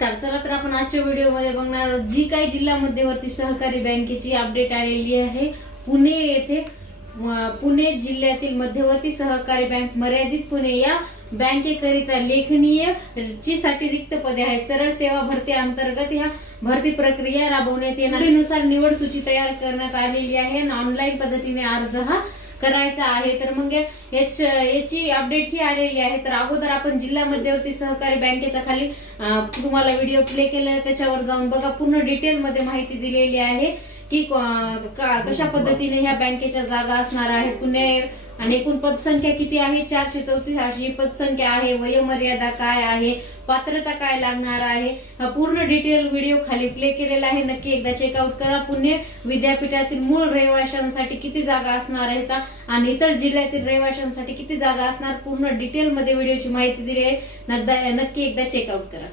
नमस्कार. चला तर आपण आजच्या व्हिडिओमध्ये बघणार आहोत जी काही जिल्हा मध्यवर्ती सहकारी बँकेची अपडेट आलेली आहे. पुणे येथे पुणे जिल्ह्यातील मध्यवर्ती सहकारी बँक मर्यादित पुणे या बँकेकरिता लेखनीय ची साठी रिक्त पदे आहेत. सरळ सेवा भरती अंतर्गत ह्या भरती प्रक्रिया राबवण्यात येणार. नुसार निवड सूची तयार करण्यात आलेली आहे आणि ऑनलाईन पद्धतीने अर्ज हा करायचा आहे. तर मग याची अपडेट ही आलेली आहे. तर अगोदर आपण जिल्हा मध्यवर्ती सहकारी बँकेचा खाली तुम्हाला व्हिडिओ प्ले केला, त्याच्यावर जाऊन बघा. पूर्ण डिटेल मध्ये माहिती दिलेली आहे की कशा पद्धतीने ह्या बँकेच्या जागा असणार आहेत. पुणे आणि एकूण पदसंख्या किती आहे? 434 अशी पदसंख्या आहे. वयोमर्यादा काय आहे, पात्रता काय लागणार आहे, हा पूर्ण डिटेल व्हिडिओ खाली प्ले केलेला आहे. नक्की एकदा चेकआउट करा. पुणे विद्यापीठातील मूळ रहिवाशांसाठी किती जागा असणार आहेत आणि इतर जिल्ह्यातील रहिवाशांसाठी किती जागा असणार, पूर्ण डिटेल मध्ये व्हिडिओची माहिती दिली आहे. नक्की एकदा चेकआउट करा.